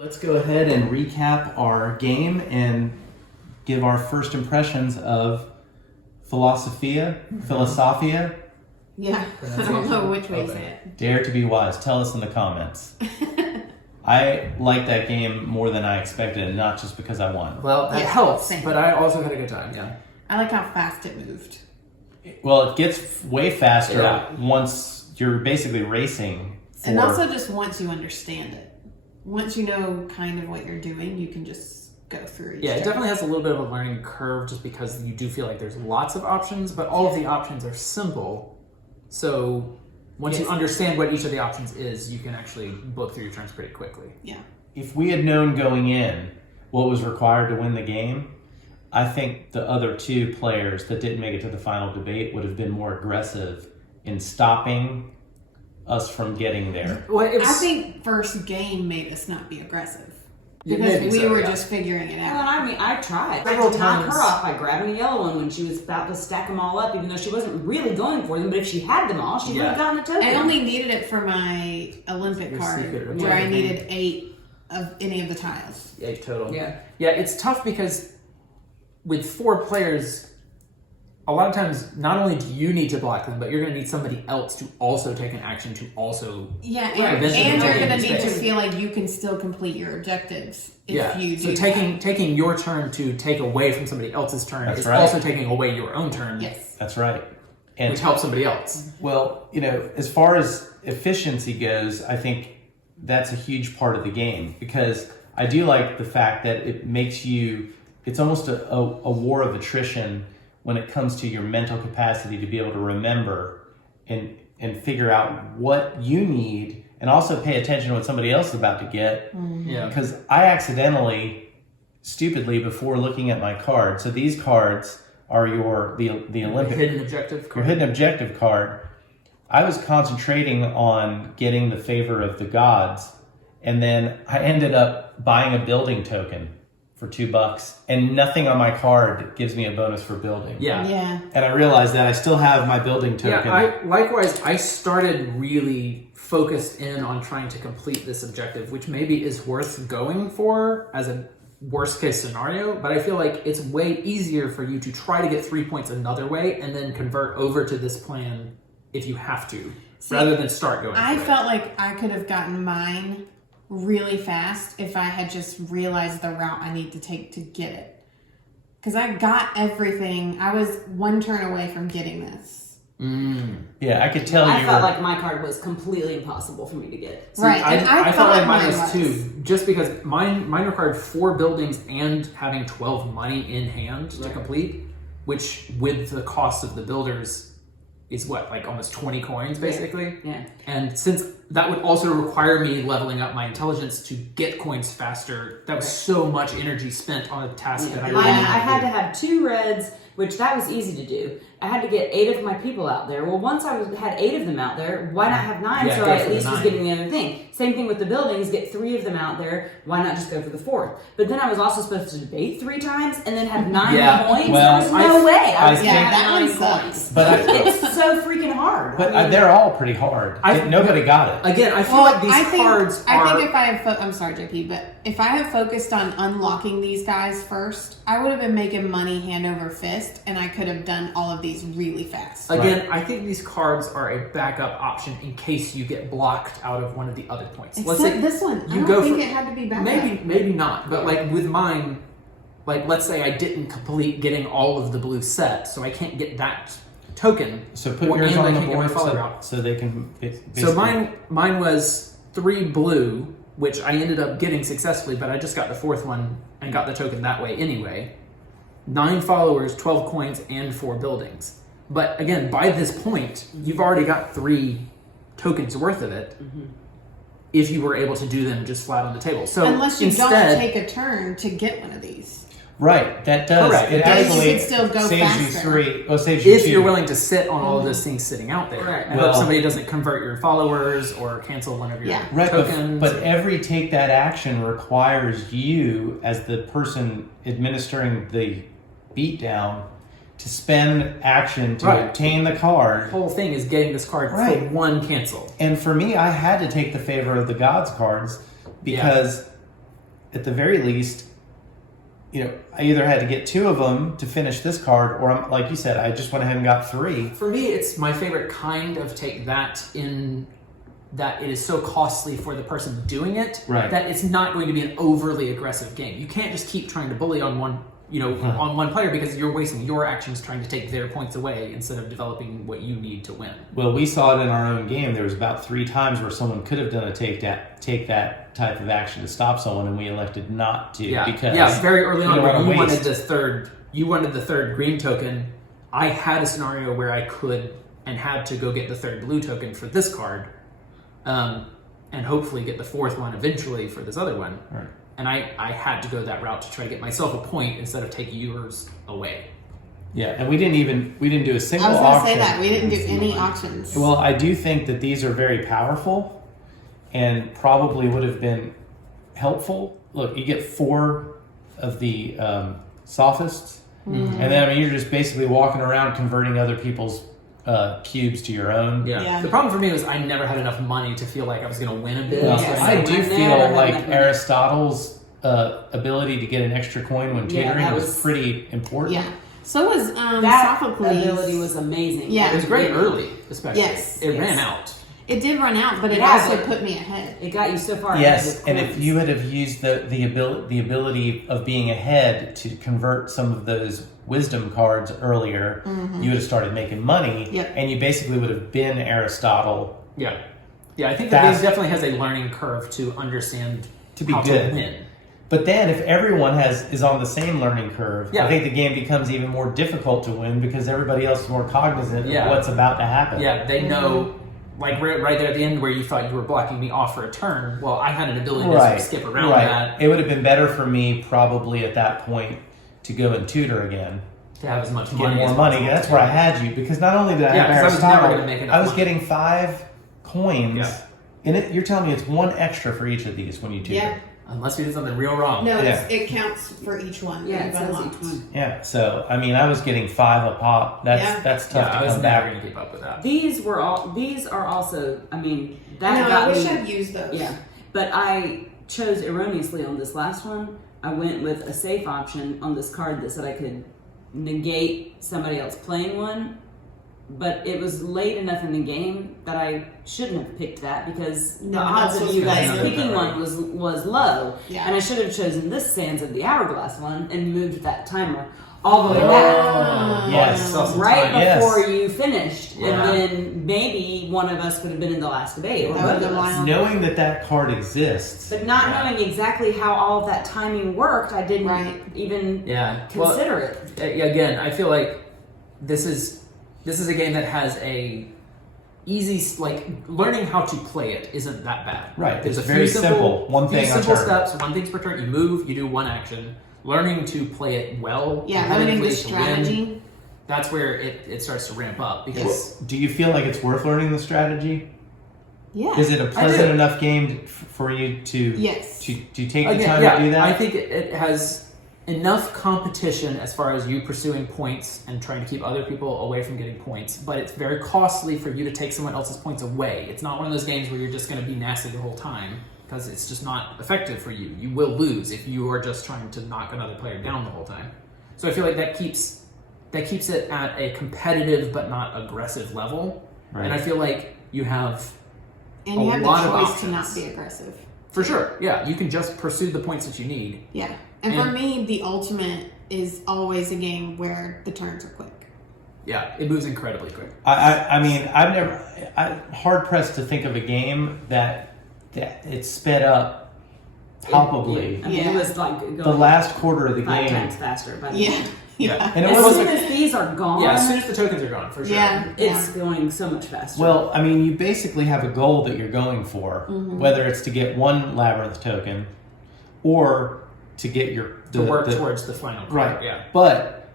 Let's go ahead and recap our game and give our first impressions of Philosophia. Yeah, I don't know which way to say it. Dare to be wise. Tell us in the comments. I like that game more than I expected, and not just because I won. Well, that helps, same. But I also had a good time, yeah. I like how fast it moved. Well, it gets way faster once you're basically racing. And also just once you understand it. Once you know kind of what you're doing, you can just go through each it definitely has a little bit of a learning curve just because you do feel like there's lots of options, but all of the options are simple. So once you understand what each of the options is, you can actually book through your turns pretty quickly. Yeah. If we had known going in what was required to win the game, I think the other two players that didn't make it to the final debate would have been more aggressive in stopping us from getting there. Well, I think first game made us not be aggressive. Because we were just figuring it out. Well, I mean, I tried. I did knock her off by grabbing a yellow one when she was about to stack them all up, even though she wasn't really going for them. But if she had them all, she would have gotten a token. I only needed it for my Olympic card, where I needed 8 of any of the tiles. 8 total. Yeah, it's tough because with 4 players, a lot of times, not only do you need to block them, but you're going to need somebody else to also take an action to also... Yeah, and you're going to need to feel like you can still complete your objectives if you do. So taking your turn to take away from somebody else's turn is also taking away your own turn. Yes. That's right. And which helps somebody else. Well, as far as efficiency goes, I think that's a huge part of the game because I do like the fact that it makes you... It's almost a war of attrition when it comes to your mental capacity to be able to remember and figure out what you need and also pay attention to what somebody else is about to get. Mm-hmm. Yeah. Because I accidentally, stupidly, before looking at my card, so these cards are the Olympic... hidden objective card. Your hidden objective card. I was concentrating on getting the favor of the gods, and then I ended up buying a building token for $2, and nothing on my card gives me a bonus for building. Yeah. And I realized that I still have my building token. Yeah, I started really focused in on trying to complete this objective, which maybe is worth going for as a worst case scenario, but I feel like it's way easier for you to try to get 3 points another way and then convert over to this plan if you have to, rather than start going I felt like I could have gotten mine really fast if I had just realized the route I need to take to get it. Because I got everything. I was 1 turn away from getting this. Yeah, I could tell I felt like my card was completely impossible for me to get. See, right, I felt like mine was too. Just because mine required 4 buildings and having 12 money in hand to complete, which with the cost of the builders is like almost 20 coins basically. Yeah. And since that would also require me leveling up my intelligence to get coins faster, that was so much energy spent on a task that I really I had to have 2 reds, which that was easy to do. I had to get 8 of my people out there. Well, once I had 8 of them out there, why not have 9 so I at least was getting the other thing? Same thing with the buildings, get 3 of them out there. Why not just go for the 4th? But then I was also supposed to debate 3 times and then have 9 coins. Well, there was no way I was going to that have 9 one coins. But it's so freaking hard. But they're all pretty hard. Nobody got it. Again, I feel like these cards are... I think if I have... I'm sorry, JP, but if I had focused on unlocking these guys first, I would have been making money hand over fist, and I could have done all of these really fast. Again, I think these cards are a backup option in case you get blocked out of one of the other points. Except this one. I don't think it had to be backup. Maybe not. But like with mine, like let's say I didn't complete getting all of the blue set, so I can't get that token. So put yours on the board so they can... So mine was 3 blue, which I ended up getting successfully, but I just got the 4th one and got the token that way anyway. 9 followers, 12 coins, and 4 buildings. But again, by this point, you've already got 3 tokens worth of it if you were able to do them just flat on the table. So unless you don't take a turn to get one of these. Right, that does. Correct. It actually you can still go saves faster. you 3. Well, saves you if 2. you're willing to sit on all of those things sitting out there. Right. And hope somebody doesn't convert your followers or cancel one of your tokens. But every take that action requires you, as the person administering the beatdown, to spend action to obtain the card. The whole thing is getting this card for 1 cancel. And for me, I had to take the favor of the gods cards because at the very least, I either had to get 2 of them to finish this card, or like you said, I just went ahead and got 3. For me, it's my favorite kind of take that in that it is so costly for the person doing it that it's not going to be an overly aggressive game. You can't just keep trying to bully on one, on one player, because you're wasting your actions trying to take their points away instead of developing what you need to win. Well, we saw it in our own game. There was about 3 times where someone could have done a take that type of action to stop someone, and we elected not to because very early on where you wanted the the third green token. I had a scenario where I could and had to go get the 3rd blue token for this card, and hopefully get the 4th one eventually for this other one. Right. And I had to go that route to try to get myself a point instead of take yours away. Yeah, and we didn't do a single I was auction. going to say that. We didn't do any auctions. Well, I do think that these are very powerful and probably would have been helpful. Look, you get 4 of the sophists, and then you're just basically walking around converting other people's cubes to your own. Yeah. The problem for me was I never had enough money to feel like I was going to win a bid. I do feel like Aristotle's ability to get an extra coin when tutoring was pretty important. Yeah. So was that Sophocles. ability was amazing. Yeah. It was great early, especially. Yes. It ran out. It did run out, but it Yeah, also but put me ahead. It got you so far ahead Yes, with and coins. if you had have used the ability of being ahead to convert some of those wisdom cards earlier, you would have started making money, and you basically would have been Aristotle. Yeah, I think the game definitely has a learning curve to understand to be how good. to win. But then, if everyone is on the same learning curve, Yeah. I think the game becomes even more difficult to win because everybody else is more cognizant Yeah. of what's about to happen. Yeah, they know. Like right there at the end where you thought you were blocking me off for a turn, well, I had an ability to sort of skip around that. It would have been better for me probably at that point to go and tutor again. To have as much To money get more as money. possible. That's where I had you, because not only did I have 'cause I was Aristotle, never gonna make enough I was money. getting 5 coins. Yeah. And you're telling me it's 1 extra for each of these when you tutor. Yeah. Unless we did something real wrong. No, Yeah. it counts for each one. Yeah, that it you've says unlocked. each one. Yeah. So I mean, I was getting 5 a pop. That's tough I to was come never back. going to keep up with that. These are also, I mean, that No, got I wish me. I'd used those. Yeah, but I chose erroneously on this last one. I went with a safe option on this card that said I could negate somebody else playing one, but it was late enough in the game that I shouldn't have picked that because the No one odds else of was you guys playing. picking one was low, Yeah. and I should have chosen this Sands of the Hourglass one and moved that timer all the way back. Yes. Right Yes. before you finished, Yeah. and then maybe one of us could have been in the last debate, or That both would've of been us. wild. Knowing that card exists. But not knowing exactly how all of that timing worked, I didn't Right. even Well, consider it. again, I feel like this is a game that has a easy, like, learning how to play it isn't that bad. Right. There's It's a very few simple. One few thing a simple turn. steps, 1 thing per turn. You move, you do 1 action. Learning to play it well, Yeah, learning the competitively to win, strategy. that's where it starts to ramp up because Do you feel like it's worth learning the strategy? Yeah. Is it a pleasant enough game for you to Yes. to take the again, time yeah, to do that? I think it has enough competition as far as you pursuing points and trying to keep other people away from getting points, but it's very costly for you to take someone else's points away. It's not one of those games where you're just going to be nasty the whole time because it's just not effective for you. You will lose if you are just trying to knock another player down the whole time. So I feel like that keeps it at a competitive but not aggressive level. Right. And I feel like you have And you a have lot the of choice to not options. be aggressive. For sure, yeah. You can just pursue the points that you need. Yeah. And for And- me, the ultimate is always a game where the turns are quick. Yeah, it moves incredibly quick. I mean, I'm hard pressed to think of a game that it's sped up palpably. I mean, Yeah. it was like going The last quarter of the 5 game. times faster. By the Yeah. end. Yeah. And it As was soon like, as these are gone, Yeah, as soon as the tokens are gone, for sure. Yeah. it's going so much faster. well, I mean, you basically have a goal that you're going for, whether it's to get 1 labyrinth token or to get To work towards the final card, right. yeah. But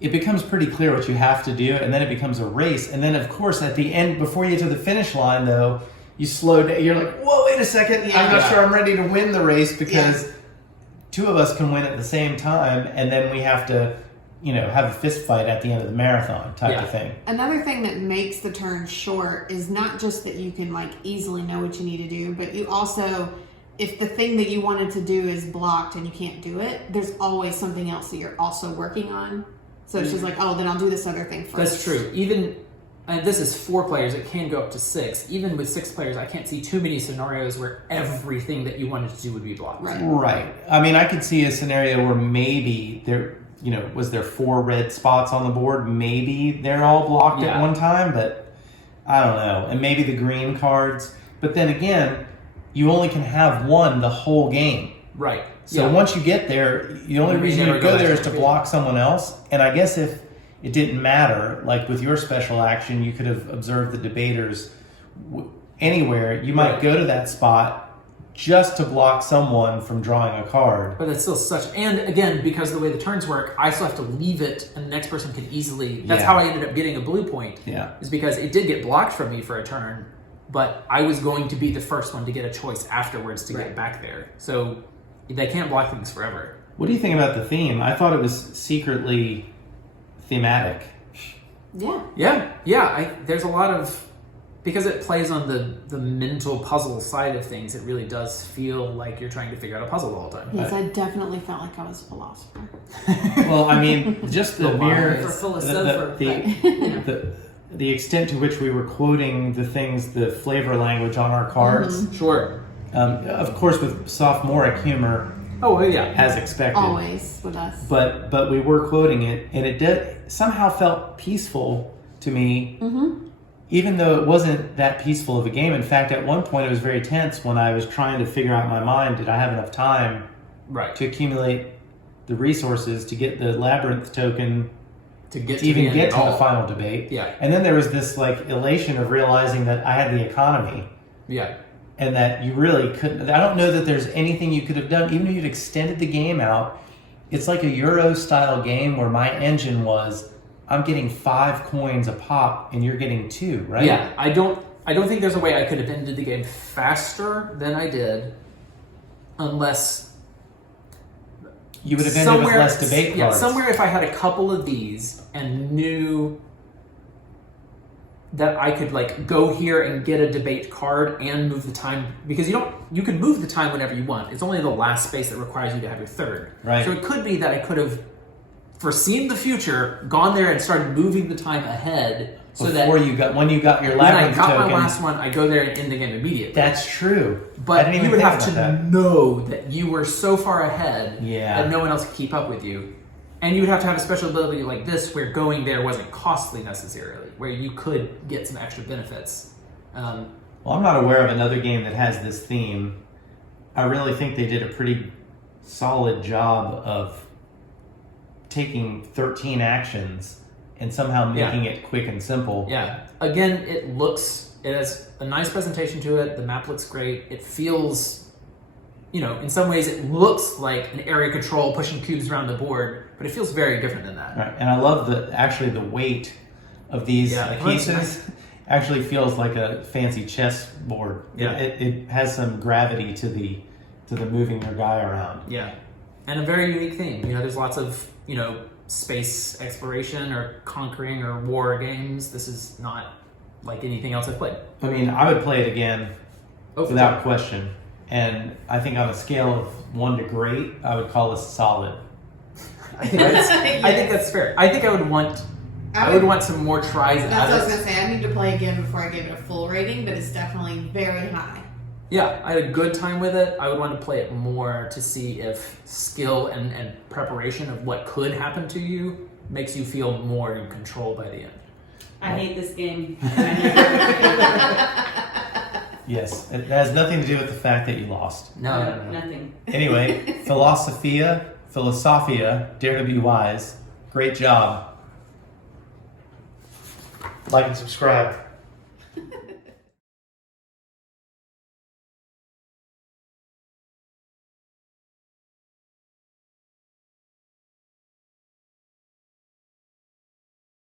it becomes pretty clear what you have to do, and then it becomes a race. And then, of course, at the end, before you get to the finish line, though, you slow down. You're like, whoa, wait a second. Yeah. I'm not Yeah. sure I'm ready to win the race because 2 of us can win at the same time, and then we have to, have a fist fight at the end of the marathon type of thing. Another thing that makes the turn short is not just that you can like easily know what you need to do, but you also if the thing that you wanted to do is blocked and you can't do it, there's always something else that you're also working on. So it's just like, oh, then I'll do this other thing first. That's true. Even, and this is 4 players, it can go up to 6. Even with 6 players, I can't see too many scenarios where everything that you wanted to do would be blocked. Right. I mean, I could see a scenario where maybe was there 4 red spots on the board? Maybe they're all blocked at one time, but I don't know. And maybe the green cards. But then again, you only can have one the whole game. Right. So once you get there, the only reason you go there is to block someone else. And I guess if it didn't matter, like with your special action, you could have observed the debaters anywhere. You might go to that spot just to block someone from drawing a card. But it's still and again, because of the way the turns work, I still have to leave it and the next person can easily, that's how I ended up getting a blue point. Yeah. Is because it did get blocked from me for a turn, but I was going to be the first one to get a choice afterwards to get back there. So they can't block things forever. What do you think about the theme? I thought it was secretly thematic. Yeah. There's a lot of, because it plays on the mental puzzle side of things, it really does feel like you're trying to figure out a puzzle all the time. Yes, I definitely felt like I was a philosopher. Well, I mean, just the mere For philosopher, the extent to which we were quoting the flavor language on our cards. Sure. Of course, with sophomoric humor. Oh, yeah. As expected. Always with us. But we were quoting it, and it did somehow felt peaceful to me, even though it wasn't that peaceful of a game. In fact, at one point it was very tense when I was trying to figure out in my mind, did I have enough time to accumulate the resources to get the labyrinth token to even get to the final debate. Yeah. And then there was this like elation of realizing that I had the economy. Yeah. And that you really couldn't. I don't know that there's anything you could have done, even if you'd extended the game out. It's like a Euro style game where my engine was, I'm getting 5 coins a pop and you're getting 2, right? Yeah. I don't think there's a way I could have ended the game faster than I did, unless you would have ended with less debate cards. Yeah, somewhere if I had a couple of these and knew that I could like go here and get a debate card and move the time, because you can move the time whenever you want. It's only the last space that requires you to have your third. Right. So it could be that I could have foreseen the future, gone there and started moving the time ahead so that when you got your labyrinth token, token. My last one, I go there and end the game immediately. That's true. But you would have to know that you were so far ahead that no one else could keep up with you. And you would have to have a special ability like this where going there wasn't costly necessarily, where you could get some extra benefits. Well, I'm not aware of another game that has this theme. I really think they did a pretty solid job of taking 13 actions and somehow making it quick and simple. Yeah. Again, it has a nice presentation to it. The map looks great. It feels, in some ways it looks like an area control pushing cubes around the board, but it feels very different than that. Right. And I love the weight of these pieces. Nice. Actually feels like a fancy chess board. Yeah. It has some gravity to the moving your guy around. Yeah. And a very unique theme. There's lots of, space exploration or conquering or war games. This is not like anything else I've played. I mean, I would play it again without question. And I think on a scale of 1 to great, I would call this solid. I think that's fair. I think I would want some more tries at it. That's what I was going to say. I need to play again before I give it a full rating, but it's definitely very high. Yeah, I had a good time with it. I would want to play it more to see if skill and preparation of what could happen to you makes you feel more in control by the end. I hate this game. Yes, it has nothing to do with the fact that you lost. No. Nothing. Anyway, Philosophia, Dare to Be Wise. Great job. Like and subscribe.